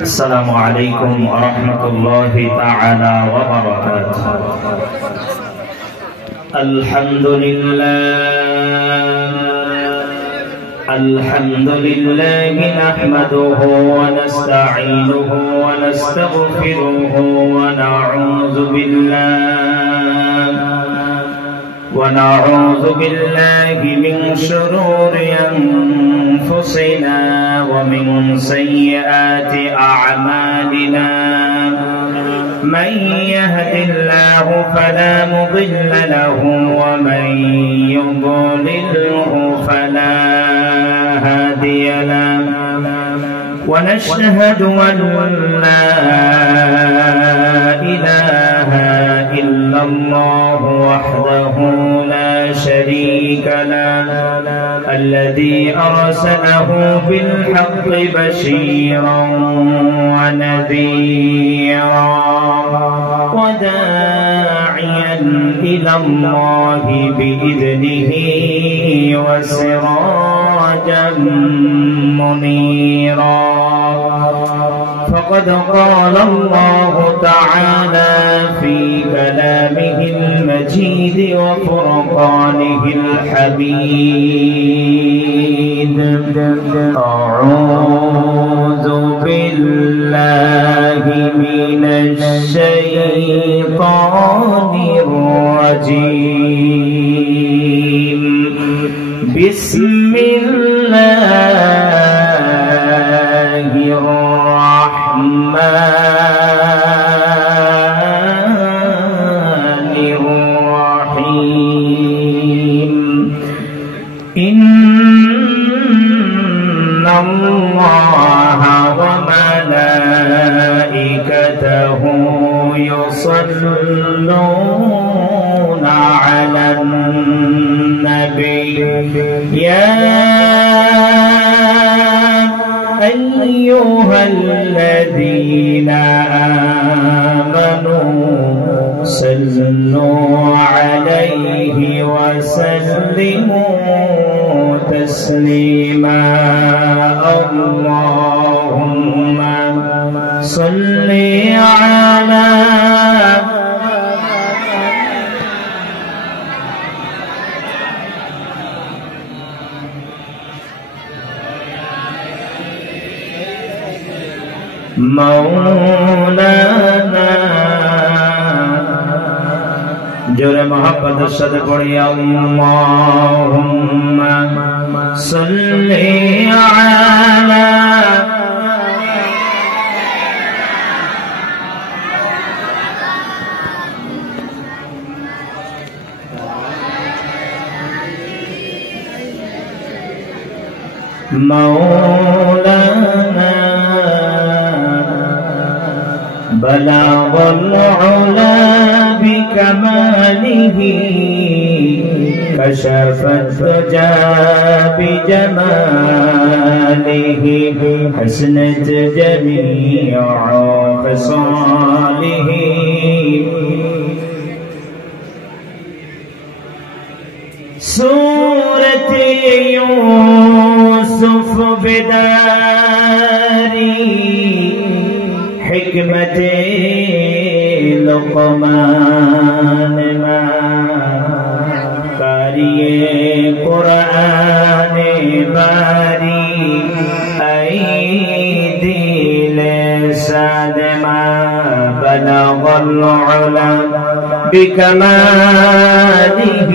السلام عليكم ورحمة الله تعالى وبركاته. الحمد لله نحمده ونستعينه ونستغفره ونعوذ بالله من شرور أنفسنا ومن سيئات أعمالنا. من يهد الله فلا مضل له ومن يضلله فلا هادي له. ونشهد أن لا إله إلا الله وحده لا شريك له الذي أرسله بالحق بشيرا ونذيرا وداعيا إلى الله بإذنه وسراجا منيرا. فقد قال الله تعالى في كلامه المجيد وفرقانه الحميد: أعوذ بالله من الشيطان الرجيم. بسم الله الرحمن الرحيم. إن الله وملائكته يصلون على النبي يا أيها الذين آمنوا صلوا عليه وسلموا تسليما. اللهم صل على مولانا जोरे मोहब्बत सद पढ़ी अल्लाहुम्मा सल्ली अला मौलाना बलाग العلا بكماله كشف الدجى بجماله حسنت جميع خصاله سورة يوسف بداري حكمة لقمان ما قارئ قرآن باري أيدي لسان ما بلغ العلا بكماله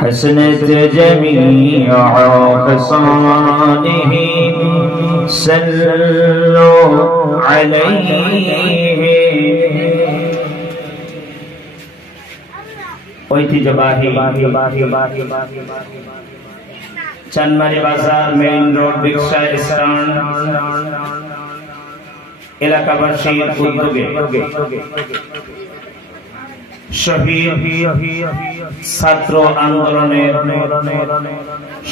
حسنت جميع خصاله صلوا عليه ঐতিহ্যবাহী চানমারি বাজার মেইন রোড রিকশা স্ট্যান্ড এলাকাবাসীর উদ্যোগে শহীদ ছাত্র আন্দোলনের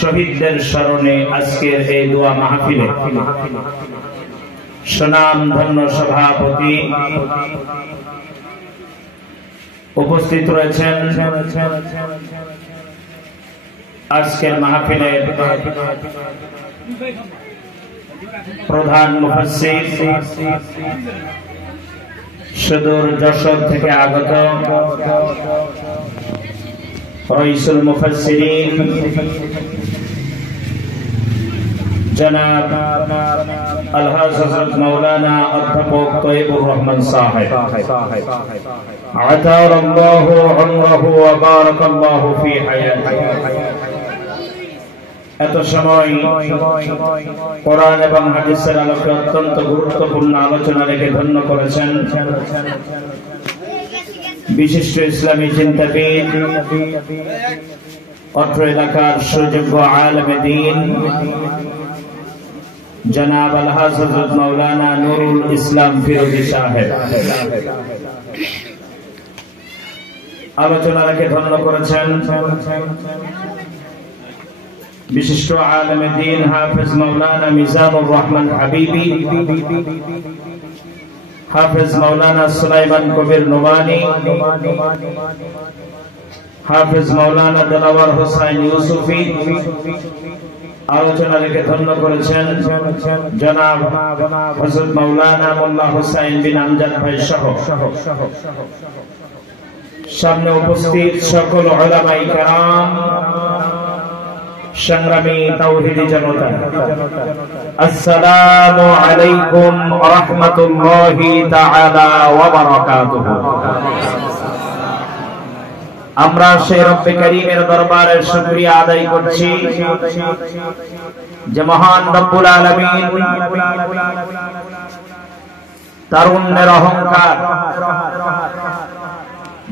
শহীদদের স্মরণে আজকের এই দোয়া মাহফিলে সুনামধন্য সভাপতি উপস্থিত রয়েছেন আজকের মাহফিলের প্রধান মুফাসসির সুদূর যশোর থেকে আগত রাইসুল মুফাসসিরিন জনাব আলহাজ হযরত মাওলানা অধ্যাপক তৈয়বুর রহমান সাহেব আতারাল্লাহু উমরাহু ওয়া বারাকাল্লাহু ফি হায়াতিহি। এত সময় কোরআন এবং হাদিসের আলোকে অত্যন্ত গুরুত্বপূর্ণ আলোচনা রেখে ধন্য করেছেন বিশিষ্ট ইসলামী চিন্তাবিদ, অত্র এলাকার সুযোগ্য আলেমে দ্বীন জনাব আলহাজ হযরত মাওলানা নুরুল ইসলাম ফিরোজী সাহেব। আলোচনা রেখে ধন্য করেছেন বিশিষ্ট আলেমে দ্বীন হাফেজ মাওলানা মিজানুর রহমান হাবিবি, হাফেজ মাওলানা সুলাইমান কবির নোমানী, হাফেজ মাওলানা দিলওয়ার হোসেন ইউসুফি। আলোচনা রেখে ধন্য করেছেন জনাব হযরত মাওলানা মোল্লা হোসেন বিন আমজাদ ভাই সহ সামনে উপস্থিত সকল উলামায়ে কেরাম, সংগ্রামী তাওহীদি জনতা, আসসালামু আলাইকুম ওয়া রাহমাতুল্লাহি তাআলা ওয়া বারাকাতুহু। আমরা সেই রব্বে কারীমের দরবারে শুকরিয়া আদায় করছি যে মহান রব্বুল আলামিন তারুণ্যের অহংকার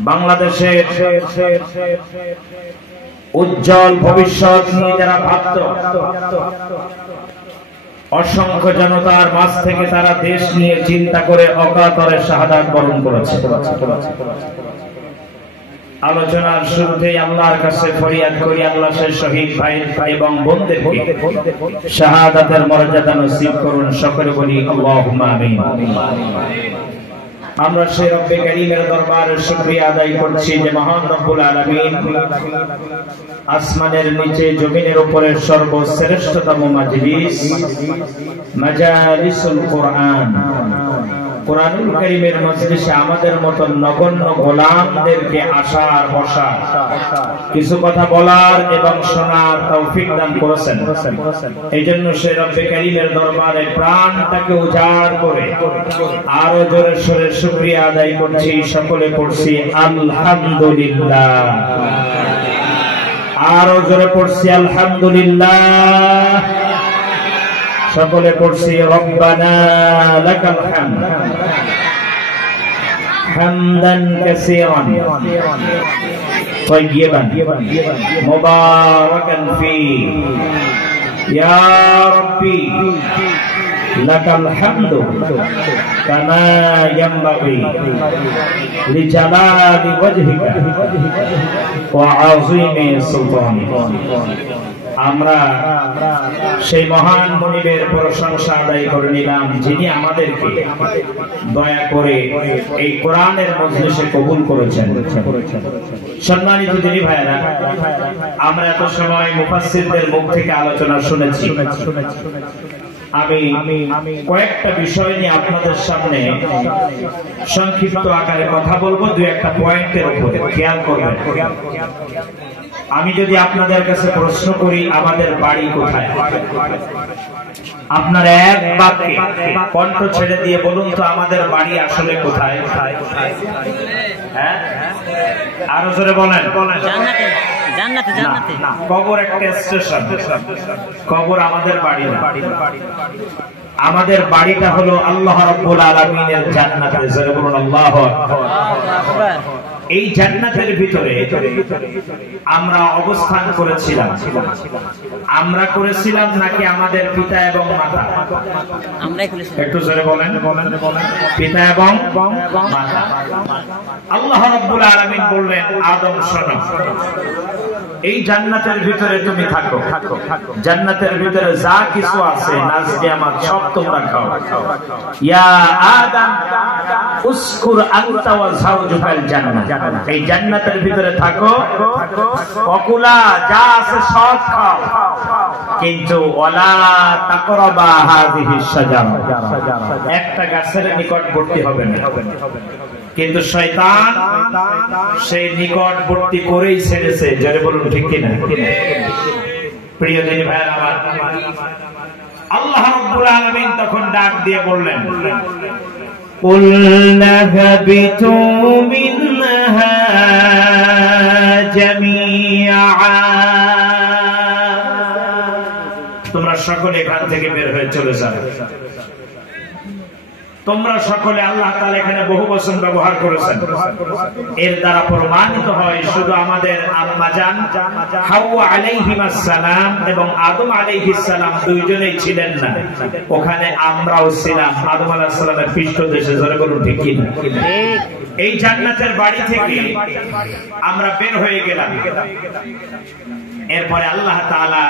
বাংলাদেশের উজ্জ্বল ভবিষ্যৎ নিয়ে যারা ভাবত, অসংখ্য জনতার মাঝ থেকে তারা দেশ নিয়ে চিন্তা করে অকাতরে শাহাদাত বরণ করেছে। আলোচনার শুরুতেই আল্লাহর কাছে ফরিয়াদ করি, আল্লাহ সেই শহীদ ভাই এবং বোনদেরকে শাহাদাতের মর্যাদা নসিব করুন। সকলে বলি আল্লাহুম্মা আমিন। আমরা সেই রব্বে কারীমের দরবারে শুকরিয়া আদায় করছি যে মহান রব্বুল আলামিন আসমানের নিচে জমিনের উপরে সর্বশ্রেষ্ঠতম মাজলিস মাজালিসুল কোরআন, কোরআনুল কারীমের মজলিসে আমাদের মতো নগণ্য গোলামদেরকে আসার বসার, কিছু কথা বলার এবং শোনার তৌফিক দান করেছেন। এই জন্য সে রব্বে কারীমের দরবারে প্রাণটাকে উজাড় করে আরো জোরে সোরে শুকরিয়া আদায় করছি। সকলে পড়ছি আলহামদুলিল্লাহ, আরো জোরে পড়ছি আলহামদুলিল্লাহ। সকলে পড়ছি রব্বানা লাকাল হামদ হামদান কাসীরান তাইয়্যিবান মুবারাকান ফী ইয়া রাব্বি লাকাল হামদু কামা ইয়ানবাগি লিজালালি ওয়াজহিকা ওয়া আযীমি সুলতানিকা। আমরা সেই মহান মনিবের প্রশংসা আদায় করে নিলাম যিনি আমাদেরকে দয়া করে এই কোরআনের মজলিসে কবুল করেছেন। সম্মানিত দিনী ভাইরা, আমরা এত সময় মুফাসসিরদের মুখ থেকে আলোচনা শুনেছি। আমি কয়েকটা বিষয় নিয়ে আপনাদের সামনে সংক্ষিপ্ত আকারে কথা বলবো, দুই একটা পয়েন্টের উপরে খেয়াল করবেন। আমি যদি আপনাদের কাছে প্রশ্ন করি আমাদের বাড়ি কোথায়, আপনার এক বাক্যে কণ্ঠ ছেড়ে দিয়ে বলুন তো আমাদের বাড়ি আসলে কোথায়? হ্যাঁ, আরো জোরে বলেন। জান্নাতে জান্নাতে না, কবর একটা স্টেশন, কবর আমাদের বাড়ি না। আমাদের বাড়িটা হলো আল্লাহ রাব্বুল আলামিনের জান্নাতে। জোরে বলুন আল্লাহু আকবার। এই জান্নাতের ভিতরে আমরা অবস্থান করেছিলাম। আমরা করেছিলাম নাকি আমাদের পিতা এবং মাতা? আমরাই করেছিলাম। একটু জোরে বলেন। পিতা এবং মাতা। আল্লাহ রাব্বুল আলামিন বললেন আদম শোনো, এই জান্নাতের ভিতরে তুমি থাকো, জান্নাতের ভিতরে যা কিছু আছে নাজ নিয়ামত সব তোমরা খাও। ইয়া আদম উসকুর আনতা ওয়া যাওজুকাল জান্নাহ, এই জান্নাতের ভিতরে থাকো, অকুলা যা আছে সব খাও, কিন্তু ওয়ালা তাকরাবা হাযিহিস শাজারা, একটা গাছের নিকটবর্তী হবে না। কিন্তু শয়তান সেই নিকটবর্তী করেই ছেড়েছে। যারা বলুন ঠিক কিনা? প্রিয় দিনী ভাইরা আমার, আল্লাহ রাব্বুল আলামিন তখন ডাক দিয়ে বললেন, কুলনা হাবিতু মিনহা জামিআ, তোমরা সকলে এখান থেকে বের হয়ে চলে যাও। তোমরা সকলে, আল্লাহ তাআলা এখানে বহু বচন ব্যবহার করেছেন, এর দ্বারা প্রমাণিত হয় শুধু আমাদের আম্মা জান হাওয়া আলাইহিস সালাম এবং আদম আলাইহিস সালাম দুইজনেই ছিলেন না, ওখানে আমরাও ছিলাম আদম আলাইহিস সালামের পৃষ্ঠদেশে। জোরে বলুন ঠিক কি না? এই জান্নাতের বাড়ি থেকে আমরা বের হয়ে গেলাম। এরপরে আল্লাহ তাআলা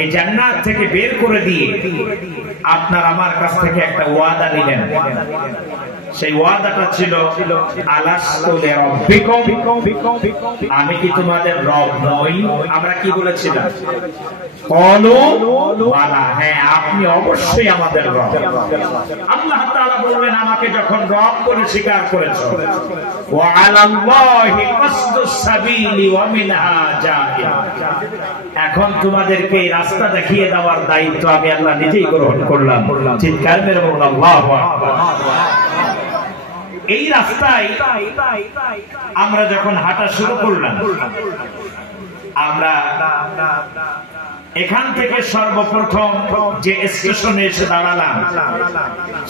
এই জান্নাত থেকে বের করে দিয়ে আপনার আমার কাছ থেকে একটা ওয়াদা নিলেন। সেই ওয়াদাটা ছিল আলাস্তু লিরাব্বিকুম, আমি কি তোমাদের রব নই? আমরা কি বলেছিলাম? ক্বালু বালা, হ্যাঁ আপনি অবশ্যই আমাদের রব। আল্লাহ তাআলা বললেন, আমাকে যখন রব বলে স্বীকার করেছো, ওয়া আলাল্লাহি কাসদুস সাবিলি ওয়া মিনহা জাহিল, এখন তোমাদেরকে এই রাস্তা দেখিয়ে দেওয়ার দায়িত্ব আমি আল্লাহ নিজেই গ্রহণ করলাম। চিৎকার মেরে বলুন আল্লাহু আকবার। এই রাস্তায় আমরা যখন হাঁটা শুরু করলাম, আমরা এখান থেকে সর্বপ্রথম যে স্টেশনে এসে দাঁড়ালাম,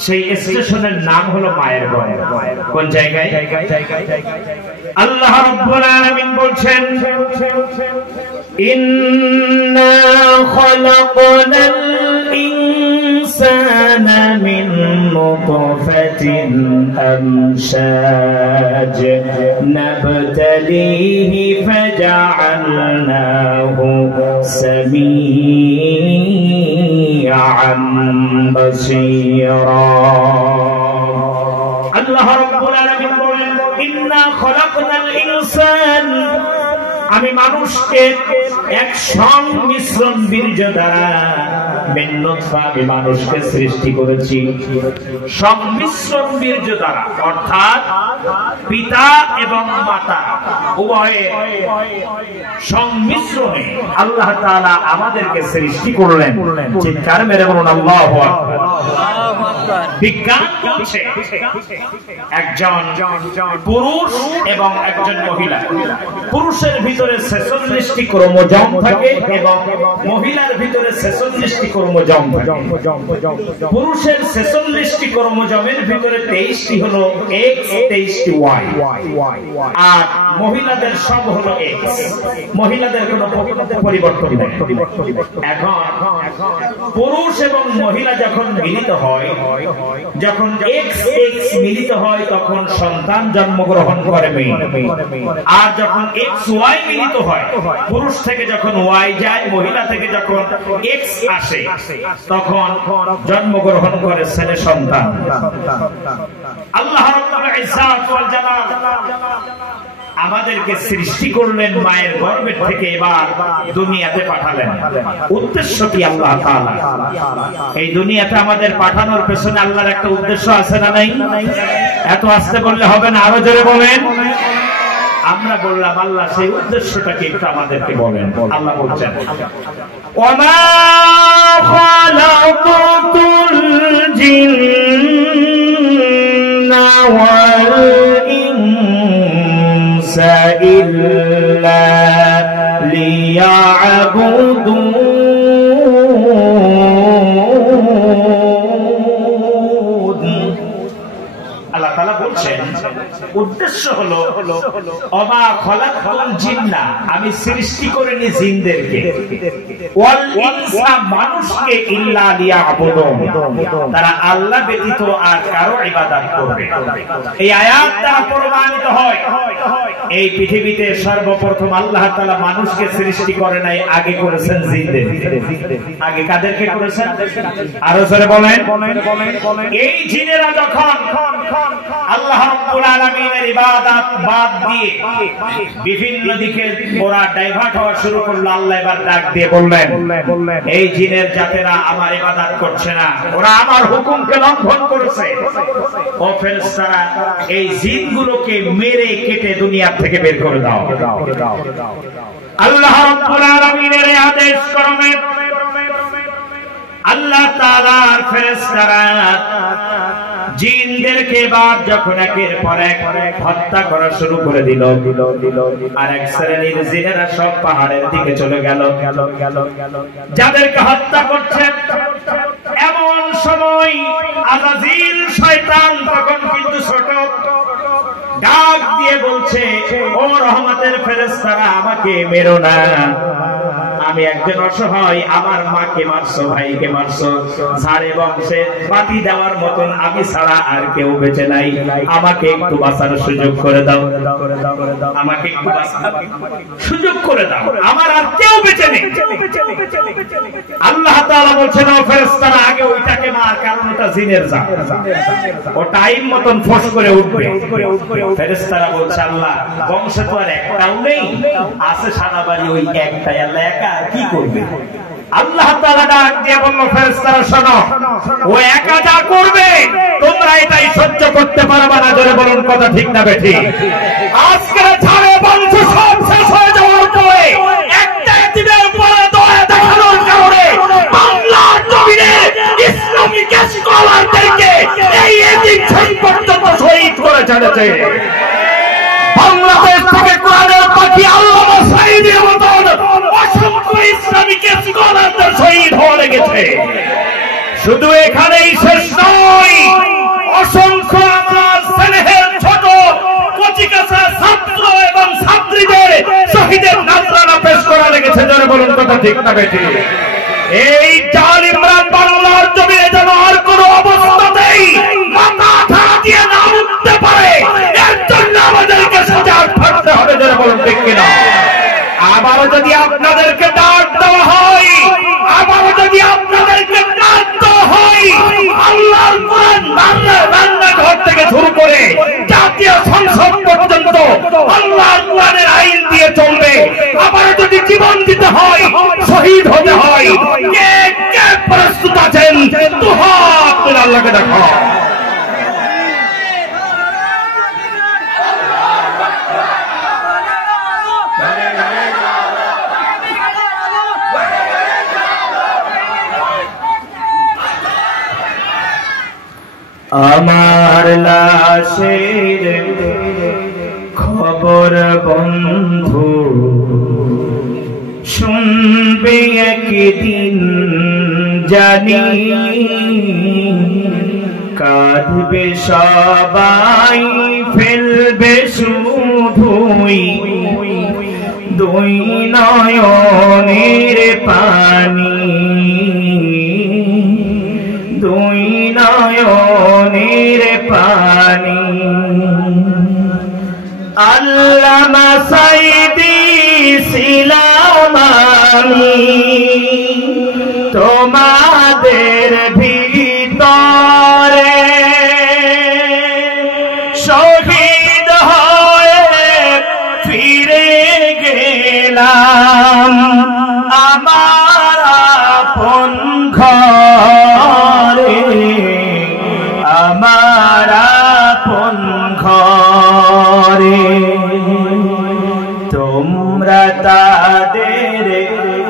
সেই স্টেশনের নাম হলো মায়ের ঘর। কোন জায়গায়? আল্লাহ রাব্বুল আলামিন বলছেন, ইন্না খালাকনাল ইনসানা মিন নুতফাতিন আমশাজ নাবতালিহি ফাজআলনাহু সামিআন বাসীরা। আল্লাহ রাব্বুল আলামিন বলেন, ইন্না খালাকনাল ইনসান, আমি মানুষকে এক সংমিশ্রণ বীর্য দ্বারা, মিন নুতফা, আমি মানুষকে সৃষ্টি করেছি সংমিশ্রণ বীর্য দ্বারা, অর্থাৎ পিতা এবং মাতা উভয়ে সংমিশ্রণে আল্লাহ তাআলা আমাদেরকে সৃষ্টি করলেন। চিৎকার মেরে বলুন আল্লাহু আকবার। বিজ্ঞান বলছে একজন পুরুষ এবং একজন মহিলা, পুরুষের ভিতরে 46টি ক্রোমোজোম থাকে এবং মহিলার ভিতরে 46টি ক্রোমোজোম থাকে। পুরুষের 46টি ক্রোমোজোমের ভিতরে 23টি হলো এক্স, 23টি ওয়াই, আর মহিলাদের সব হলো এক্স। মহিলাদের কোনো পরিবর্তন নেই। এখন পুরুষ এবং মহিলা যখন মিলিত হয়, যখন এক্স এক্স মিলিত হয়, তখন সন্তান জন্মগ্রহণ করে মেয়ে। আর যখন এক্স ওয়াই মিলিত হয়, পুরুষ থেকে যখন ওয়াই যায়, মহিলা থেকে যখন এক্স আসে, তখন জন্মগ্রহণ করে ছেলে সন্তান। আল্লাহ রাব্বুল ইজ্জাত ওয়াল জালাল আমাদেরকে সৃষ্টি করলেন মায়ের গর্ভের থেকে, এবার দুনিয়াতে পাঠালেন। উদ্দেশ্য কি আল্লাহ তাআলা? এই দুনিয়াতে আমাদের পাঠানোর পেছনে আল্লাহর একটা উদ্দেশ্য আছে না নাই? এত আস্তে বললে হবে না, আরো জোরে বলেন। আমরা বললাম আল্লাহ সেই উদ্দেশ্যটাকে একটু আমাদেরকে বলেন। আল্লাহ বলছেন, ওয়ামা খালাকুতুল জিন্না ওয়াল ইনসা ইল্লা লিয়া'বুদুন। আল্লাহ তাআলা বলছেন উদ্দেশ্য উদ্দেশ্য হলো ওমা খলাকতুল জিন্না, আমি সৃষ্টি করিনি জিনদেরকে, ওয়াল ইনসা, মানুষকে, ইল্লা লিয়াবুদুন, তারা আল্লাহ ব্যতীত আর কারো ইবাদত করবে। এই আয়াত দ্বারা প্রমাণিত হয় এই পৃথিবীতে সর্বপ্রথম আল্লাহ তাআলা মানুষকে সৃষ্টি করে নাই, আগে করেছেন জিনদের। আগে কাদেরকে করেছেন? আরো জোরে বলেন। এই জিনেরা যখন আল্লাহ রাব্বুল আলামিনের ইবাদত বাদ দিয়ে বিভিন্ন দিকে ওরা ডাইভার্ট হওয়া শুরু করলো, আল্লাহ এবার ডাক দিয়ে বললেন, এই জিনের জাতেরা আমার ইবাদত করছে না, ওরা আমার হুকুমকে লঙ্ঘন করেছে। ও ফেরেশতারা, এই জিনগুলোকে মেরে কেটে দুনিয়া থেকে বের করে দাও। আল্লাহ রাব্বুল আলামিনের আদেশ ক্রমে আল্লাহ তাআলার ফেরেশতারা জিনদেরকে এবার যখন একের পর এক হত্যা করা শুরু করে দিল, আর এক শ্রেণীর জিনেরা সব পাহাড়ের দিকে চলে গেল। যাদেরকে হত্যা করছে এমন সময় আযাজিল শয়তান তখন কিন্তু ছোট, ডাক দিয়ে বলছে, ও রহমতের ফেরেশতারা, আমাকে মেরো না, আমি একজন অসহায়, আমার মাকে মারছো, ভাইকে মারছো, ঝাড়ে বংশে বাতি দেওয়ার মতন আমি ছাড়া আর কেউ বেঁচে নাই, আমাকে একটু বাঁচার সুযোগ করে দাও, আমাকে একটু বাঁচার সুযোগ করে দাও, আমার আর কেউ বেঁচে নেই। আল্লাহ তাআলা বলছেন, ও ফেরেশতারা, আগে ওইটাকে মার, কারণ ওটা জিনের জাত, ও টাইম মতন ফস করে উঠবে। ফেরেশতারা বলছে, আল্লাহ বংশে তো আর একটাও নেই, আছে সারা বাড়ি ওই একটাই, আল্লাহ একা কি করবে? আল্লাহ তাআলা ডাক দিয়ে বলল, ফেরেশতারা শোনো, ও একা যা করবে তোমরা এটাই সহ্য করতে পারবে না। জোরে বলুন, কথা ঠিক না বেঠিক? আজকে ঝাড়ে বংশ সব শেষ হয়ে যাওয়ার পরে একটা এতিমের উপরে দয়া দেখানোর কারণে বাংলার জমিনে ইসলামিক স্কলারদেরকে এই এতিম ছেলে পর্যন্ত শহীদ করে ছেড়েছে। বাংলাদেশ থেকে কোরআনের পাখি আল্লামা সাঈদীর মতন অসংখ্য ইসলামিক স্কলারদের শহীদ হয়ে লেগেছে। শুধু এখানেই শেষ নয়, অসংখ্য আমার স্নেহের ছোট কচিকাঁচা ছাত্র এবং ছাত্রীদের শহীদের নাজরানা পেশ করা লেগেছে। যারা বলুন, কথা ঠিক না বেঠিক? এই জালিমরা বাংলার জমিনে যেন আর কোন অবস্থাতেই মাথা ঠাড়া দিয়ে না উঠতে পারে, এর জন্য আমাদেরকে সজাগ থাকতে হবে। যারা বলুন, ঠিক কিনা? আবারও যদি আপনাদেরকে ডাক দেওয়া হয়, আবারও যদি আপনাদেরকে ডাক দেওয়া হয়, আল্লাহর কোরআন বাংলা ঘর থেকে শুরু করে জাতীয় সংসদ পর্যন্ত আল্লাহর কোরআনের আইন দিয়ে চলবে। আবারও যদি জীবন দিতে হয়, শহীদ হতে হয়, কে কে প্রস্তুত আছেন? দুহাত তুলে আল্লাহকে দেখো। আমার লাশের খবর বন্ধু শুনবে একদিন জানি, কাঁদবে সবাই, ফেলবে শুধুই দুই নয়নের পানি, দুই নয়নের পানি। আল্লামা সাঈদী ছিলাম আমি তোমাদের ভিতরে, শহীদ হয়ে ফিরে গেলাম আমার আপন ঘরে, আমার আপন ঘরে। তোমরা তাদের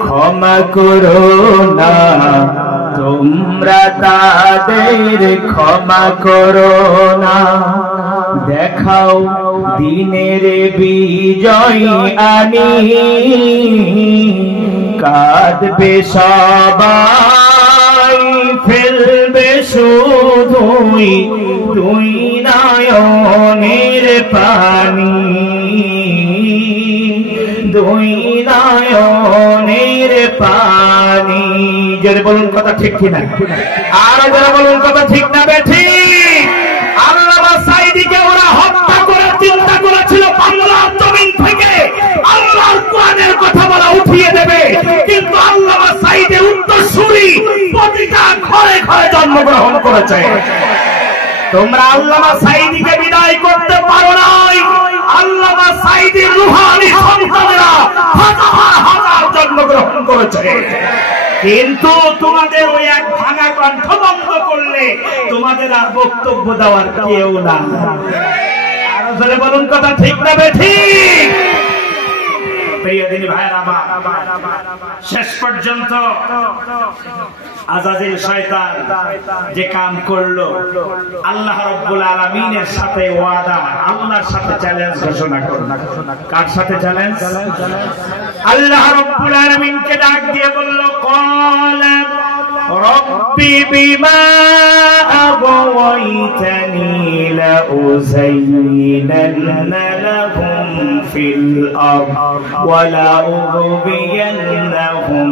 ক্ষমা করো না, তোমরা তাদের ক্ষমা করো না, দেখাও দিনের বিজয় আনি, কাঁদবে সবাই, ফেলবে শুধুই দুই নয়নের পানি দুই নয়নের পানি। যারা বলুন কথা ঠিক কিনা, আর যারা বলুন কথা ঠিক না বেঠিক। আল্লামা সাঈদীকে ওরা হত্যা করে চিন্তা করেছিল বাংলার জমিন থেকে আল্লাহর কোরআনের কথা বলা উঠিয়ে দেবে, কিন্তু আল্লামা সাঈদীর উত্তরসূরি প্রতিটা ঘরে ঘরে জন্মগ্রহণ করেছে। তোমরা আল্লামা সাঈদীকে বিদায় করতে পারো নাই। আল্লামা সাঈদীর রূহানি সন্তানেরা হাজার হাজার জন্মগ্রহণ করেছে, কিন্তু তোমাদের ওই এক ভাঙা কণ্ঠ বন্ধ করলে তোমাদের আর বক্তব্য দেওয়ার কেউ না। আরো জোরে বলুন কথা ঠিক না বেঠিক। প্রিয় দিনী ভাইরা, শেষ পর্যন্ত আজাজিল শয়তান যে কাম করলো, আল্লাহ রাব্বুল আলামিনের সাথে ওয়াদা, আল্লাহর সাথে চ্যালেঞ্জ ঘোষণা করলো। কার সাথে চ্যালেঞ্জ? আল্লাহ রাব্বুল আলামিনকে ডাক দিয়ে বলল, ক্বালা রব্বি বিমা আগাওয়াইতানি লাউযায়্যিনান্না লাহুম ফিল আরদ ওয়া লাউযবিয়ান্নাহুম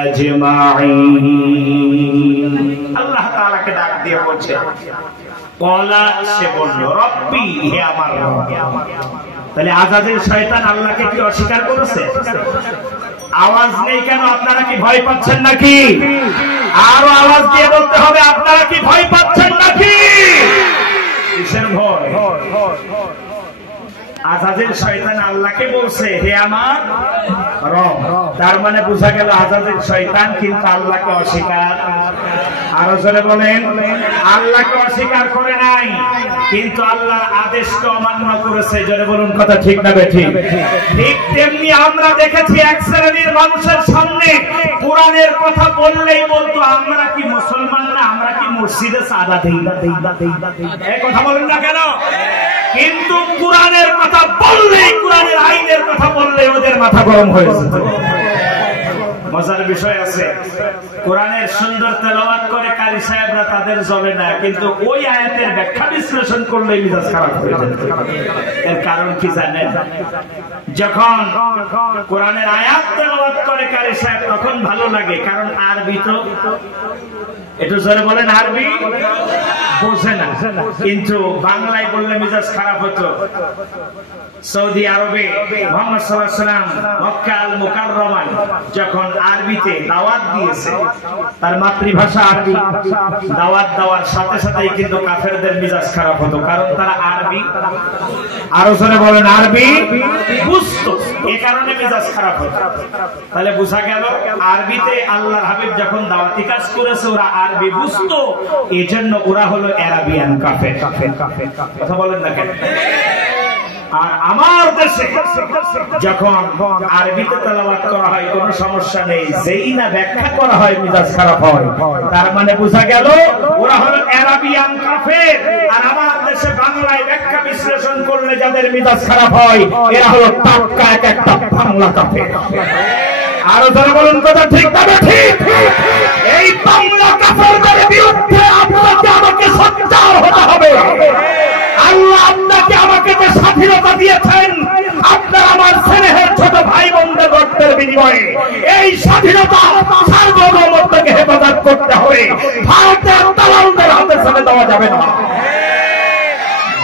আজমাঈন। আল্লাহ তাআলাকে ডাক দিয়ে বলছে, ক্বালা, সে বলল, রব্বি, হে আমার রব। তাহলে আজাজিল শয়তান আল্লাহকে কি অস্বীকার করেছে? আওয়াজ নেই কেন? আপনারা কি ভয় পাচ্ছেন নাকি? আরো আওয়াজ দিয়ে বলতে হবে, আপনারা কি ভয় পাচ্ছেন নাকি? কিসের ভয়? আজাজিল শয়তান আল্লাহকে বলছে, হে আমার রব। তার মানে বোঝা গেল আজাজিল শয়তান কিন্তু আল্লাহকে অস্বীকার। আরো জোরে বলেন, আল্লাহকে অস্বীকার করে নাই, কিন্তু আল্লাহর আদেশকে অমান্য করেছে। জোরে বলুন কথা ঠিক না বেঠিক? ঠিক তেমনি আমরা দেখেছি এক শ্রেণীর মানুষের সামনে কোরআনের কথা বললেই বলতো, আমরা কি মুসলমান না, আমরা কি মসজিদে সাদা দেই না, এই কথা বলেন না কেন? কিন্তু কোরআনের কথা বললেই, কোরআনের আইনের কথা বললে ওদের মাথা গরম হয়ে যেত। মজার বিষয় আছে, কোরআনের সুন্দর তেলাওয়াত করে কারি সাহেবরা, তাদের জ্বলে না, কিন্তু ওই আয়াতের ব্যাখ্যা বিশ্লেষণ করলে মিজাজ খারাপ হয়ে যেত। এর কারণ কি জানেন? যখন কোরআনের আয়াত তেলাওয়াত করে কারি সাহেব তখন ভালো লাগে, কারণ আরবি তো, একটু জোরে বলেন, আরবি বোঝে না, কিন্তু বাংলায় বললে মিজাজ খারাপ হতো। সৌদি আরবে মুহাম্মদ সাল্লাল্লাহু আলাইহি ওয়াসাল্লাম মক্কা আল মুকাররমায় যখন আরবিতে দাওয়াত দিয়েছে, তার মাতৃভাষা আরবি, দাওয়াত দেওয়ার সাথে সাথেই কিন্তু কাফেরদের মিজাজ খারাপ হতো, কারণ তারা আরবি, আরো জোরে বলেন, আরবি বুঝতো, এই কারণে মেজাজ খারাপ হতো। তাহলে বোঝা গেল আরবিতে আল্লাহর হাবিব যখন দাওয়াতি কাজ করেছে ওরা আরবি বুঝতো, এই জন্য ওরা হলো আরাবিয়ান কাফের। কথা বলেন না কেন? আর আমার দেশে যখন আরবিতে তেলাওয়াত করা হয় কোনো সমস্যা নেই, যেই না ব্যাখ্যা করা হয় মেজাজ খারাপ হয়। তার মানে বোঝা গেল ওরা হলো আরাবিয়ান কাফের, আর আমার দেশে বাংলায় ব্যাখ্যা বিশ্লেষণ করলে যাদের মেজাজ খারাপ হয় এরা হলো টাটকা এক একটা বাংলা কাফের। আরো যারা বলুন কথা ঠিক না ঠিক? এই বাংলা কাফেরদের বিরুদ্ধে আপনাকে আমাকে সোচ্চার হতে হবে। আল্লাহ আপনাকে আমাকে যে স্বাধীনতা দিয়েছেন, আপনার আমার স্নেহের ছোট ভাই বোনদের রক্তের বিনিময়ে এই স্বাধীনতা সার্বভৌমত্বকে হেফাজত করতে হবে। ভারতের দালালদের হাতে ছেড়ে দেওয়া যাবে না।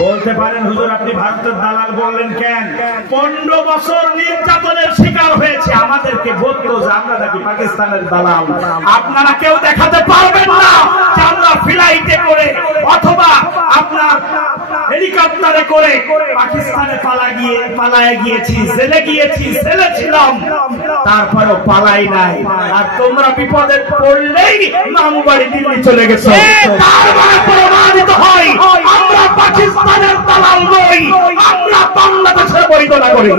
বলতে পারেন হুজুর আপনি ভারতের দালাল বললেন কেন? 15 বছর নির্যাতনের শিকার হয়েছে, আমাদেরকে বলতো যে আমরা নাকি পাকিস্তানের দালাল। আপনারা কেউ দেখাতে পারবেন না যে আমরা ফ্লাইটে করে অথবা আপনার হেলিকপ্টারে করে পাকিস্তানে পালায়ে গিয়েছি, জেলে গিয়েছি, জেলে ছিলাম, তারপরও পালাই নাই। আর তোমরা বিপদে পড়লেই মামু বাড়ি দিল্লি চলে গেছো। তারপরে প্রমাণিত হয় আমরা পাকিস্তানের দালাল নই, আমরা বাংলাদেশের বৈধ নাগরিক।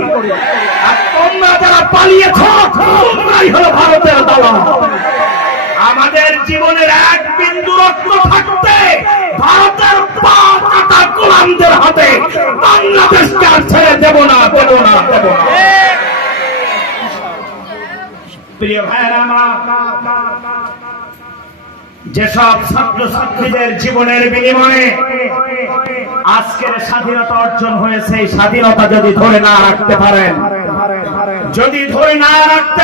আর তোমরা যারা পালিয়েছ তোমরাই হলো ভারতের দালাল। আমাদের জীবনের এক বিন্দু রক্ত থাকতে ভারতের পা কাটা গোলামদের হাতে বাংলাদেশকে আর ছেড়ে দেব না, দেব না, দেব না। প্রিয় ভাইরা আমার, যেসব ছাত্র ছাত্রীদের জীবনের বিনিময়ে আজকের স্বাধীনতা অর্জন হয়েছে। এই স্বাধীনতা যদি ধরে না রাখতে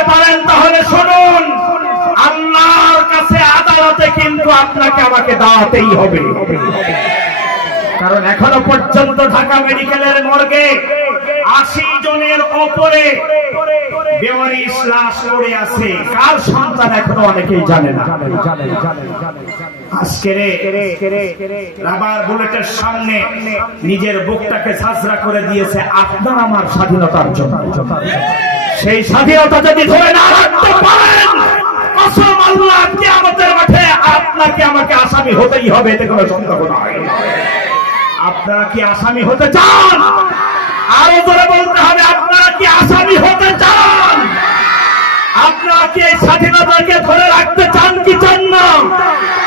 পারেন, তাহলে শুনুন, আল্লাহর কাছে আদালতে কিন্তু আপনাকে আমাকে দাঁড়াতেই হবে। কারণ এখনো পর্যন্ত ঢাকা মেডিকেলের মর্গে 80 জনের ওপরে বেওয়ারিশ লাশ পড়ে আছে। কার সন্তান এখনো অনেকেই জানে না। আজকের রাবার বুলেটের সামনে নিজের বুকটাকে ঝাঁঝরা করে দিয়েছে আপনার আমার স্বাধীনতার জন্য। সেই স্বাধীনতা যদি ধরে না রাখতে পারেন, কসম আল্লাহ, কিয়ামতের মাঠে আপনাকে আমাকে আসামি হতেই হবে, এতে কোনো সন্দেহ নাই। আপনারা কি আসামি হতে চান? আরো জোরে বলতে হবে, আপনারা কি আসামি হতে চান? আপনারা কি এই স্বাধীনতাকে ধরে রাখতে চান কি চান না?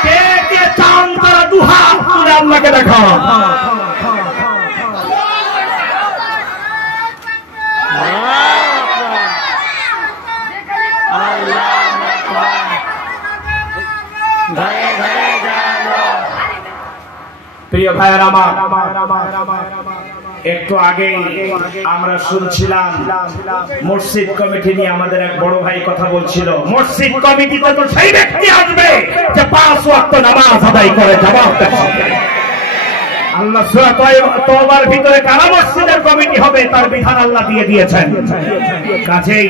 কে কে চান তারা দুহাত তুলে আল্লাহকে দেখান। প্রিয় ভাইয়ের আমার, একটু আগে আমরা শুনছিলাম মসজিদ কমিটি নিয়ে আমাদের এক বড় ভাই কথা বলছিল। মসজিদ কমিটিতে তো সেই ব্যক্তি আসবে যে 5 ওয়াক্ত নামাজ আদায় করে জবাব দেবে। আল্লাহ সূরা তওবার ভিতরে কারা মসজিদের কমিটি হবে তার বিধান আল্লাহ দিয়ে দিয়েছেন। কাজেই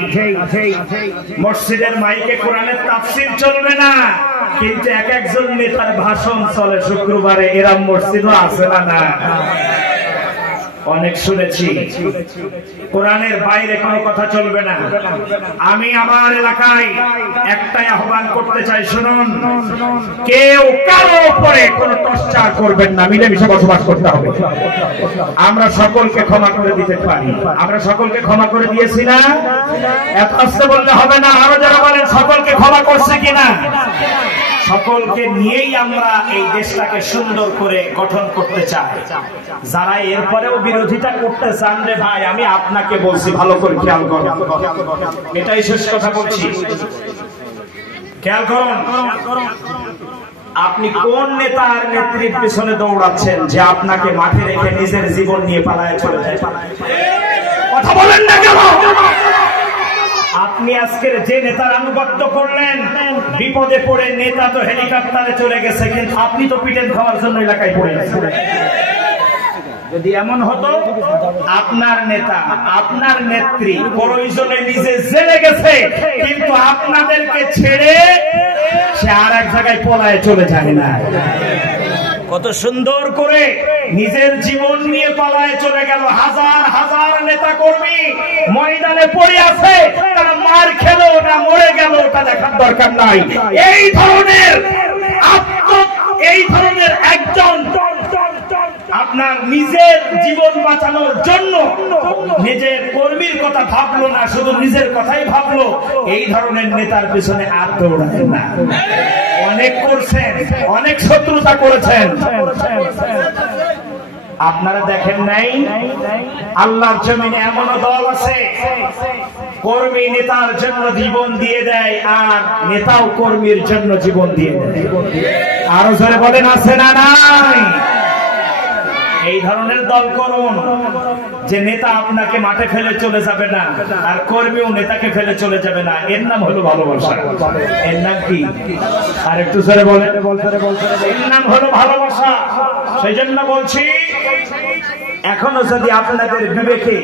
মসজিদের মাইকে কোরআনের তাফসীর চলবে না, কিন্তু এক একজন নেতার ভাষণ চলে শুক্রবারে। এরম মসজিদও আছে না? অনেক শুনেছি। কোরআনের বাইরে কোনো কথা চলবে না। আমি আমার এলাকায় একটাই আহ্বান করতে চাই, শুনুন, কেউ কারো উপরে কোনো টর্চার করবেন না, মিলেমিশে বসবাস করতে হবে। আমরা সকলকে ক্ষমা করে দিতে পারি। আমরা সকলকে ক্ষমা করে দিয়েছি না? এত আস্তে বলতে হবে না, আরো যারা বলেন সকলকে ক্ষমা করছে কিনা। সকলকে নিয়েই আমরা এই দেশটাকে সুন্দর করে গঠন করতে চাই। যারা এরপরেও বিরোধিতা করতে চান, রে ভাই, আমি আপনাকে বলছি ভালো করে খেয়াল করুন। এটাই শেষ কথা বলছি, খেয়াল করুন। আপনি কোন নেতার নেত্রীর পিছনে দৌড়াচ্ছেন যে আপনাকে মাঠে রেখে নিজের জীবন নিয়ে পালায় চলে যায়? কথা বলেন না কেন? আপনি আজকের যে নেতার আনুগত্য করলেন, বিপদে পড়ে নেতা তো হেলিকপ্টারে চলে গেছে, কিন্তু আপনি তো পিটেন খাওয়ার জন্য এলাকায় পড়ে গেছেন। যদি এমন হতো, আপনার নেতা, আপনার নেত্রী প্রয়োজনে নিজে জেলে গেছে, কিন্তু আপনাদেরকে ছেড়ে সে আর এক জায়গায় পলায় চলে যায় না। কত সুন্দর করে নিজের জীবন নিয়ে পালায় চলে গেল। হাজার হাজার নেতা কর্মী ময়দানে পড়ে আছে, তারা মার খেলো না মরে গেল তা দেখার দরকার নাই। এই ধরনের একজন আপনার নিজের জীবন বাঁচানোর জন্য নিজের কর্মীর কথা ভাবলো না, শুধু নিজের কথাই ভাবলো, এই ধরনের নেতার পিছনে আর দৌড়াবেন না। অনেক করছেন, অনেক শত্রুতা করেছেন। আপনারা দেখেন নাই, আল্লাহর জমিনে এমন দল আছে কর্মী নেতার জন্য জীবন দিয়ে দেয়, আর নেতাও কর্মীর জন্য জীবন দিয়ে দেয়। আরো জোরে বলেন, আছে না নাই? এই ধরনের দল করুন যে নেতা আপনাকে মাঠে ফেলে চলে যাবে না, আর কর্মীও নেতাকে ফেলে চলে যাবে না। এর নাম হলো ভালোবাসা। এর নাম কি? আর একটু জোরে বলেন। এর নাম হলো ভালোবাসা। সেই জন্য বলছি, এখনো যদি আপনাদের বিবেকে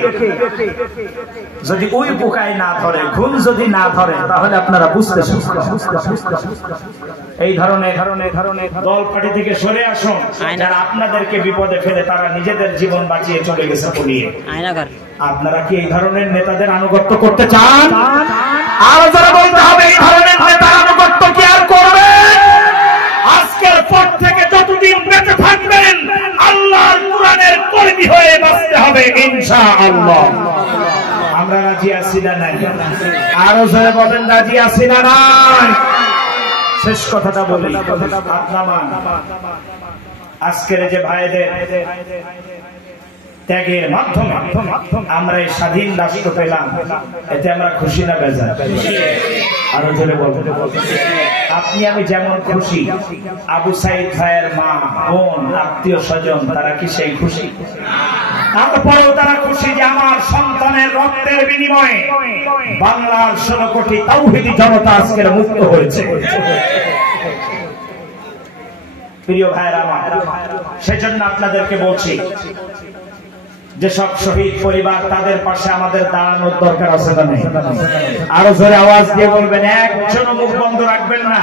যদি ওই পোকায় না ধরে, ঘুম যদি না ধরে, তাহলে আপনারা বুঝতে এই ধরনের দল পার্টি থেকে সরে আসুন। যারা আপনাদেরকে বিপদে ফেলে তারা নিজেদের জীবন বাঁচিয়ে চলে গেছে পলিয়ে। আপনারা কি এই ধরনের নেতাদের আনুগত্য করতে চান? আরো যারা বলতে হবে, এই ধরনের নেতার আনুগত্য কি আর করবে? আজকের পর থেকে যতদিন বেঁচে থাকবেন, আল্লাহর কোরআনের কর্মী হয়ে বাঁচতে হবে ইনশাআল্লাহ। আমরা রাজি আছি না নাই? আরো যারা বলেন রাজি আছি না নাই? শেষ কথাটা বলি, আজকের যে ভাইদের ত্যাগের মাধ্যমে আমরা এই স্বাধীন রাষ্ট্র পেলাম, এতে আমরা খুশি না বেজার? আরো জোরে বলতে, আপনি আমি যেমন খুশি, আবু সাইদ ভাইয়ের মা বোন আত্মীয় স্বজন তারা কি সেই খুশি? তারপরেও তারা খুশি যে আমার সন্তানের রক্তের বিনিময়ে বাংলার 16 কোটি তাওহীদি জনতা আজকের মুক্ত হয়েছে। প্রিয় ভাইরা আমার, সেজন্য আপনাদেরকে বলছি যেসব শহীদ পরিবার তাদের পাশে আমাদের দাঁড়ানোর দরকার আছে না নেই? আরো জোরে আওয়াজ দিয়ে বলবেন, একজন মুখ বন্ধ রাখবেন না।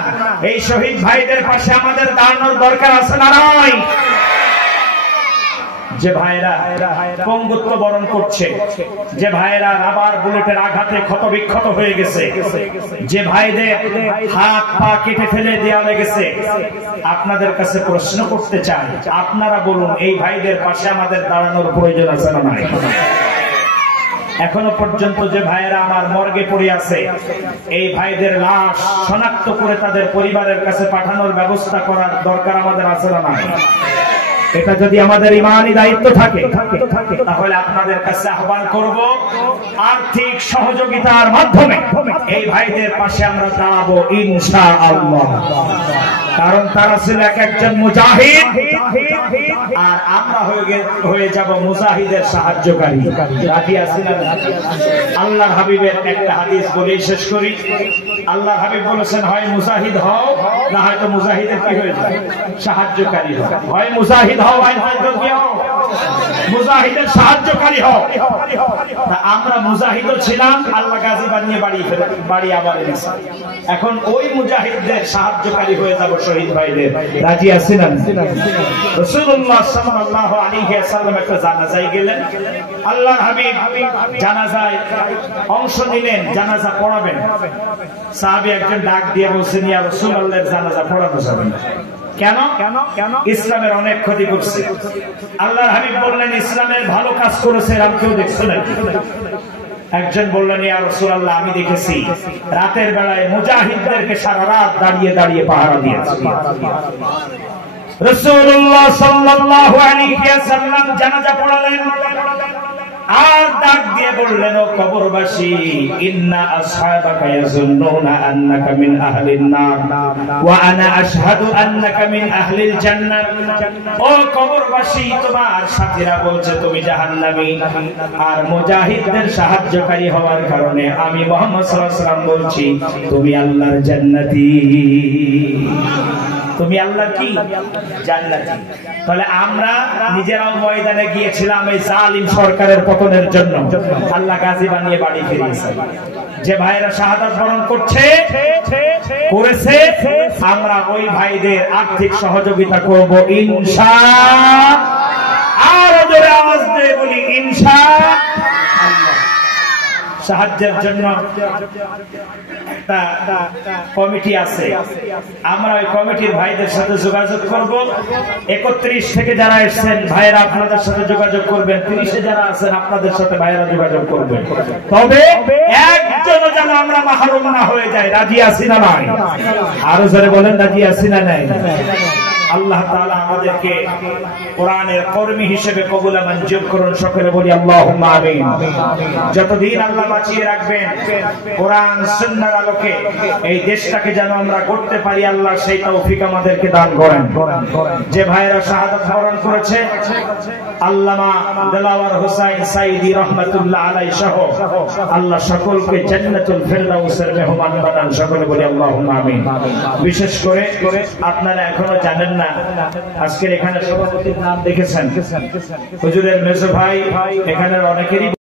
এই শহীদ ভাইদের পাশে আমাদের দাঁড়ানোর দরকার আছে না নাই? যে ভাইরা পঙ্গুত্ব বরণ করছে, যে ভাইরা আবার বুলেটের আঘাতে ক্ষত বিক্ষত হয়ে গেছে, যে ভাইদের হাত পা কেটে ফেলে দেওয়া গেছে, আপনাদের কাছে প্রশ্ন করতে চাই, আপনারা বলুন এই ভাইদের পাশে আমাদের দাঁড়ানোর প্রয়োজন আছে না নাই? এখনো পর্যন্ত যে ভাইয়েরা আমার মর্গে পড়ে আছে, এই ভাইদের লাশ শনাক্ত করে তাদের পরিবারের কাছে পাঠানোর ব্যবস্থা করার দরকার আমাদের আছে না নাই? এটা যদি আমাদের ইমানি দায়িত্ব থাকে তাহলে আপনাদের কাছে আহ্বান করব, আর্থিক সহযোগিতার মাধ্যমে এই ভাইদের পাশে আমরা দাঁড়াবো ইনশাআল্লাহ। কারণ তারা ছিল একজন মুজাহিদ, আর আমরা হয়ে যাব মুজাহিদের সাহায্যকারী। রাজি আছি না? আল্লাহর হাবিবের একটা হাদিস বলে শেষ করি। আল্লাহর হাবিব বলেছেন, হয় মুজাহিদ হও, না হয়তো মুজাহিদের কি হয়ে যায় সাহায্যকারী হও। হয় মুজাহিদ হও, হয়তো কি হও মুজাহিদের সাহায্যকারী হও। আমরা মুজাহিদও ছিলাম, আল্লাহ গাজী বানিয়ে বাড়ি আবার এনেছে। এখন ওই মুজাহিদদের সাহায্যকারী হয়ে যাব শহীদ ভাইদের। রাজি আছি না? রাসূলুল্লাহ সাল্লাল্লাহু আলাইহি ওয়াসাল্লাম একটা জানাজায় গেলেন। আল্লাহর হাবিব জানাজায় অংশ নিলেন, জানাজা পড়াবেন। সাহাবী একজন ডাক দিয়ে বলছেন, ইয়া রাসূলুল্লাহর জানাজা পড়ানো যাবে না। কেন? ইসলামের অনেক ক্ষতি করছে। আল্লাহর হাবিব বললেন, ইসলামের ভালো কাজ করেছে এরকম কেউ দেখছো নাকি? একজন বললেন, ইয়া রাসূলুল্লাহ আমি দেখেছি রাতের বেলায় মুজাহিদদেরকে সারা রাত দাঁড়িয়ে দাঁড়িয়ে পাহারা দিয়েছে। রাসূলুল্লাহ সাল্লাল্লাহু আলাইহি ওয়াসাল্লাম জানাজা পড়ালেন আর ডাক দিয়ে বললেন, ও কবরবাসী, ইন্না আসহাবাকা ইয়াজুন্নুনা আন্নাকা মিন আহলিন নার ওয়া আনা আশহাদু আন্নাকা মিন আহলিল জান্নাহ। ও কবরবাসী, তোমার সাথীরা বলছে তুমি জাহান্নামী, আর মুজাহিদদের সাহায্যকারী হওয়ার কারণে আমি মুহাম্মদ সাল্লাল্লাহু আলাইহি ওয়াসাল্লাম বলছি তুমি আল্লাহর জান্নাতি। তুমি আল্লাহ কি জান্নাতি। তাহলে আমরা নিজেরাও ময়দানে গিয়েছিলাম এই জালিম সরকারের পতনের জন্য, আল্লাহ গাজী বানিয়ে বাড়ি ফিরিয়েছে। যে ভাইরা শাহাদাত বরণ করেছে, আমরা ওই ভাইদের আর্থিক সহযোগিতা করব ইনশাআল্লাহ। আর জোরে আওয়াজ দিয়ে বলি ইনশাআল্লাহ। সাহায্যের জন্য একটা কমিটি আছে, আমরা ওই কমিটির ভাইদের সাথে যোগাযোগ করব। 31 থেকে যারা এসেছেন ভাইরা আপনাদের সাথে যোগাযোগ করবেন, 30-এ যারা আছেন আপনাদের সাথে ভাইরা যোগাযোগ করবেন। তবে একজনও যেন আমরা মাহরুম না হয়ে যাই। রাজি আছি না নাই? আরো জোরে বলেন, রাজি আছি না নাই? আল্লাহ তাআলা আমাদেরকে কোরআনের কর্মী হিসেবে কবুল মঞ্জুর করুন। সকলে বলি আল্লাহুম্মা আমিন। যতদিন আল্লাহ বাঁচিয়ে রাখবেন কোরআন সুন্নাহর আলোকে এই দেশটাকে যেন আমরা গড়তে পারি, আল্লাহ সেই তৌফিক আমাদেরকে দান করেন। যে ভাইরা শাহাদাত বরণ করেছে, আল্লামা দেলাওয়ার হোসেন সাইদি রাহমাতুল্লাহ আলাইহি সহ আল্লাহ সকলকে জান্নাতুল ফেরদাউসের মেহমান বানান। সকলে বলি আল্লাহুম্মা আমিন। বিশেষ করে আপনারা এখনো জানেন না, আজকের এখানে সভাপতির নাম দেখেছেন, হুজুরের মেজো ভাই, এখানে অনেকেরই